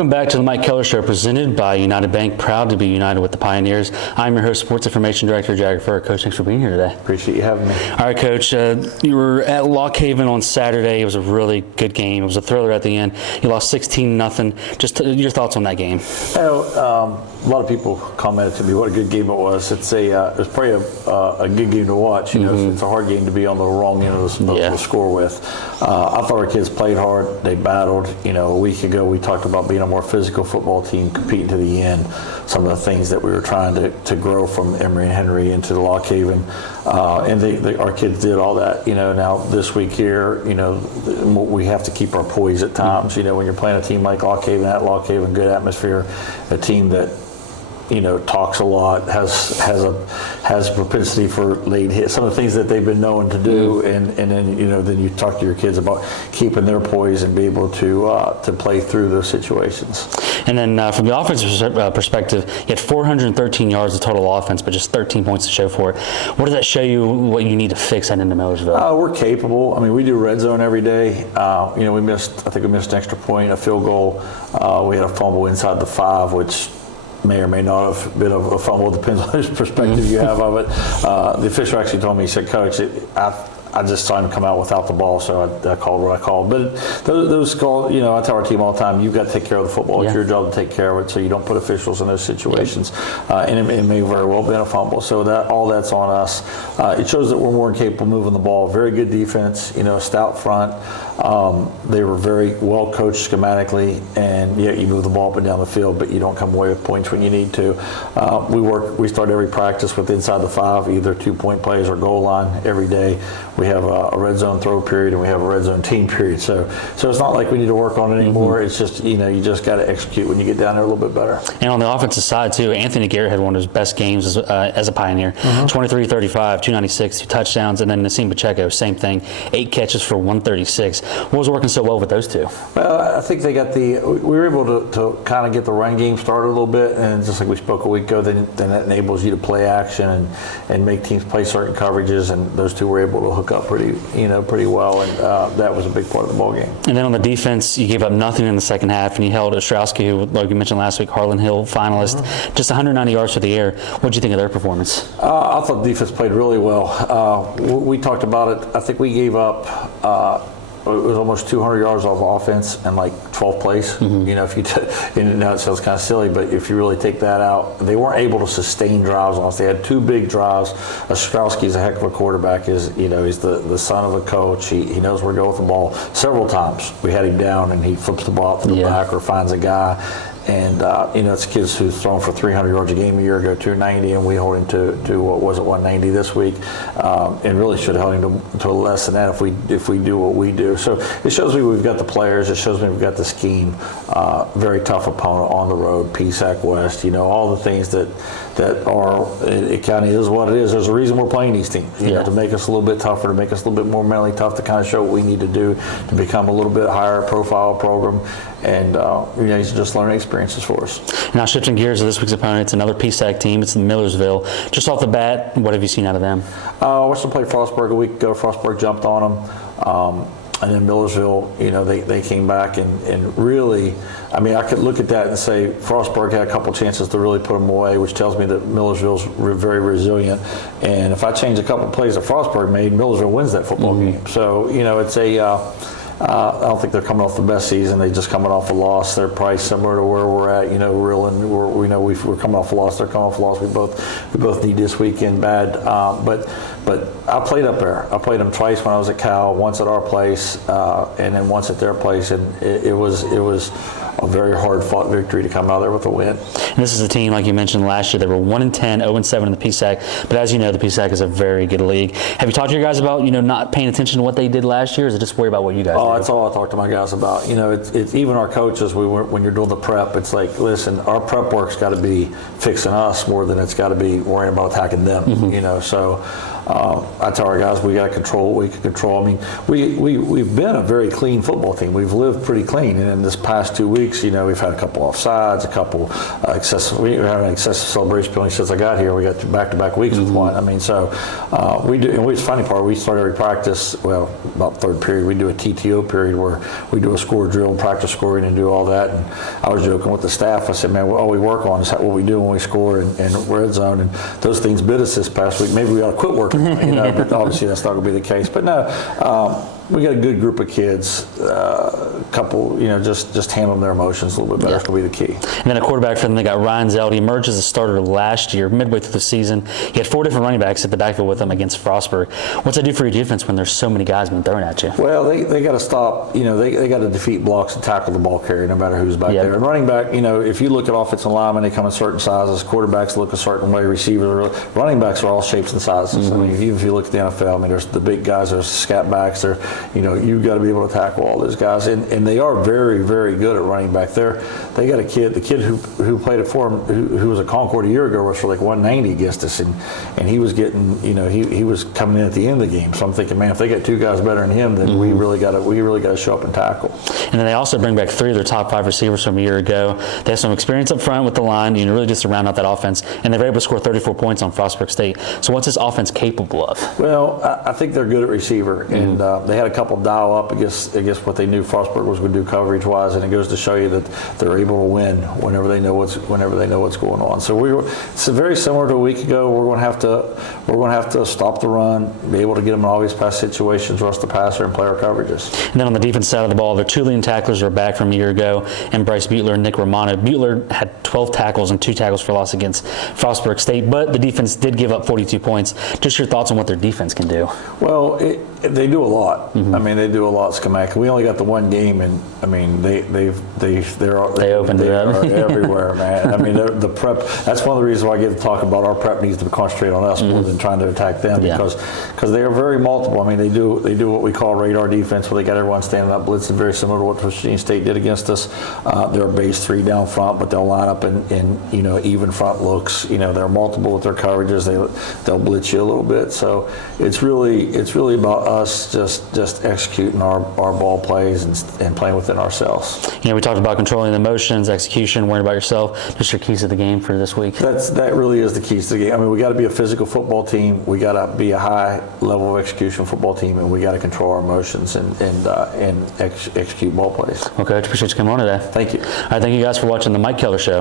Welcome back to the Mike Kellar Show, presented by United Bank. Proud to be united with the Pioneers. I'm your host, Sports Information Director Jagger Furr. Coach, thanks for being here today. Appreciate you having me. All right, Coach. You were at Lock Haven on Saturday. It was a really good game. It was a thriller at the end. You lost 16-0. Just your thoughts on that game. A lot of people commented to me what a good game it was. It was probably a good game to watch. You know, it's a hard game to be on the wrong end of the score with. I thought our kids played hard. They battled. You know, a week ago we talked about being a more physical football team, competing to the end. Some of the things that we were trying to grow from Emory and Henry into the Lock Haven, and our kids did all that. You know, now this week here, you know, we have to keep our poise at times. You know, when you're playing a team like Lock Haven, good atmosphere, a team that, you know, talks a lot, has a propensity for late hits, some of the things that they've been known to do, and then, you know, then you talk to your kids about keeping their poise and be able to play through those situations. And then from the offensive perspective, you had 413 yards of total offense, but just 13 points to show for it. What does that show you? What you need to fix heading into Millersville? We're capable. I mean, we do red zone every day. You know, I think we missed an extra point, a field goal. We had a fumble inside the 5, which may or may not have been a fumble. Depends on whose perspective you have of it. The official actually told me, he said, "Coach, I just saw him come out without the ball, so I called what I called." But those calls, you know, I tell our team all the time, you've got to take care of the football. It's your job to take care of it, so you don't put officials in those situations. And it may very well have been a fumble. So all that's on us. It shows that we're more capable of moving the ball. Very good defense, you know, a stout front. They were very well coached schematically, and you move the ball up and down the field, but you don't come away with points when you need to. We start every practice with inside the 5, either 2-point plays or goal line every day. We have a red zone throw period, and we have a red zone team period. So it's not like we need to work on it anymore. It's just, you know, you just got to execute when you get down there a little bit better. And on the offensive side too, Anthony Garrett had one of his best games as a Pioneer. 23-35, 296, 2 touchdowns, and then Nassim Pacheco, same thing, 8 catches for 136. What was working so well with those two? Well, I think we were able to kind of get the run game started a little bit, and just like we spoke a week ago, then that enables you to play action and make teams play certain coverages, and those two were able to hook up pretty well, and that was a big part of the ball game. And then on the defense, you gave up nothing in the second half, and you held Ostrowski, who, like you mentioned last week, Harlan Hill finalist, just 190 yards for the air. What did you think of their performance? I thought the defense played really well. We talked about it. I think we gave up it was almost 200 yards of offense and like 12 plays. You know, if you and now it sounds kind of silly, but if you really take that out, they weren't able to sustain drives on us. They had 2 big drives. Ostrowski is a heck of a quarterback. He's the son of a coach. He knows where to go with the ball. Several times we had him down, and he flips the ball out to the back or finds a guy. And, you know, it's kids who's thrown for 300 yards a game a year ago, 290, and we hold him to what was it, 190 this week, and really should have held him to less than that if we do what we do. So it shows me we've got the players. It shows me we've got the scheme. Very tough opponent on the road, PSAC West, you know, all the things that are, it kind of is what it is. There's a reason we're playing these teams, you know, to make us a little bit tougher, to make us a little bit more mentally tough, to kind of show what we need to do to become a little bit higher profile program. And, you know, he's just learning experiences for us. Now, shifting gears to this week's opponent, it's another PSAC team. It's Millersville. Just off the bat, what have you seen out of them? I watched them play Frostburg a week ago. Frostburg jumped on them. And then Millersville, you know, they came back and really, I mean, I could look at that and say Frostburg had a couple chances to really put them away, which tells me that Millersville's very resilient. And if I change a couple plays that Frostburg made, Millersville wins that football game. So, you know, it's I don't think they're coming off the best season. They're just coming off a loss. They're probably similar to where we're at. You know, we're coming off a loss. They're coming off a loss. We both need this weekend bad. But I played up there. I played them twice when I was at Cal. Once at our place, and then once at their place. And it was a very hard-fought victory to come out of there with a win. And this is a team, like you mentioned last year, they were 1-10, 0-7 in the PSAC. But as you know, the PSAC is a very good league. Have you talked to your guys about, you know, not paying attention to what they did last year, or is it just worry about what you guys did? That's all I talk to my guys about. You know, it's even our coaches. When you're doing the prep, it's like, listen, our prep work's got to be fixing us more than it's got to be worrying about attacking them. You know, so I tell our guys we got to control what we can control. I mean, we've been a very clean football team. We've lived pretty clean, and in this past 2 weeks, you know, we've had a couple offsides, a couple excessive. We had an excessive celebration penalty since I got here. We got back-to-back weeks with one. I mean, so we do. And what's funny part, we start every practice. Well, about third period, we do a TTO period where we do a score drill, practice scoring, and do all that. And I was joking with the staff. I said, man, all we work on is what we do when we score in red zone, and those things bit us this past week. Maybe we ought to quit working on it, you know, but obviously that's not going to be the case. But no, we got a good group of kids. Couple, you know, just handling their emotions a little bit better is going to be the key. And then a quarterback for them, they got Ryan Zeld. He emerged as a starter last year, midway through the season. He had 4 different running backs at the backfield with him against Frostburg. What's that do for your defense when there's so many guys being thrown at you? Well, they got to stop. You know, they got to defeat blocks and tackle the ball carrier, no matter who's back there. And running back, you know, if you look at offensive linemen, they come in certain sizes. Quarterbacks look a certain way. Receivers, running backs are all shapes and sizes. I mean, even if you look at the NFL, I mean, there's the big guys, there's scat backs. There, you know, you've got to be able to tackle all those guys, and they are very, very good at running back. They got a kid, the kid who played it for him, who was a Concord a year ago, was for like 190 against us, and he was getting, you know, he was coming in at the end of the game. So I'm thinking, man, if they got 2 guys better than him, then we really got to show up and tackle. And then they also bring back 3 of their top 5 receivers from a year ago. They have some experience up front with the line, you know, really just to round out that offense, and they're able to score 34 points on Frostburg State. So what's this offense capable of? Well, I think they're good at receiver, and they had a couple dial up against what they knew Frostburg was going to do coverage-wise, and it goes to show you that they're able to win whenever they know what's going on. So it's very similar to a week ago. We're going to have to stop the run, be able to get them in obvious pass situations, rush the passer, and play our coverages. And then on the defense side of the ball, their 2 leading tacklers are back from a year ago, and Bryce Butler and Nick Romano. Butler had 12 tackles and 2 tackles for loss against Frostburg State, but the defense did give up 42 points. Just your thoughts on what their defense can do? Well, they do a lot. I mean, they do a lot schematically. We only got the one game, and I mean, they opened it up everywhere, man. I mean, the prep. That's one of the reasons why I get to talk about our prep needs to concentrate on us more than trying to attack them, because they are very multiple. I mean, they do what we call radar defense, where they got everyone standing up blitzing, very similar to what Virginia State did against us. They're base 3 down front, but they'll line up in you know, even front looks. You know, they're multiple with their coverages. They'll blitz you a little bit. So it's really about us just executing our ball plays and playing within ourselves. You know, we talked about controlling the emotions, execution, worrying about yourself. Just your keys to the game for this week. That really is the keys to the game. I mean, we got to be a physical football team. We got to be a high level of execution football team, and we got to control our emotions and execute ball plays. Okay, I appreciate you coming on today. Thank you. All right, thank you guys for watching the Mike Kellar Show.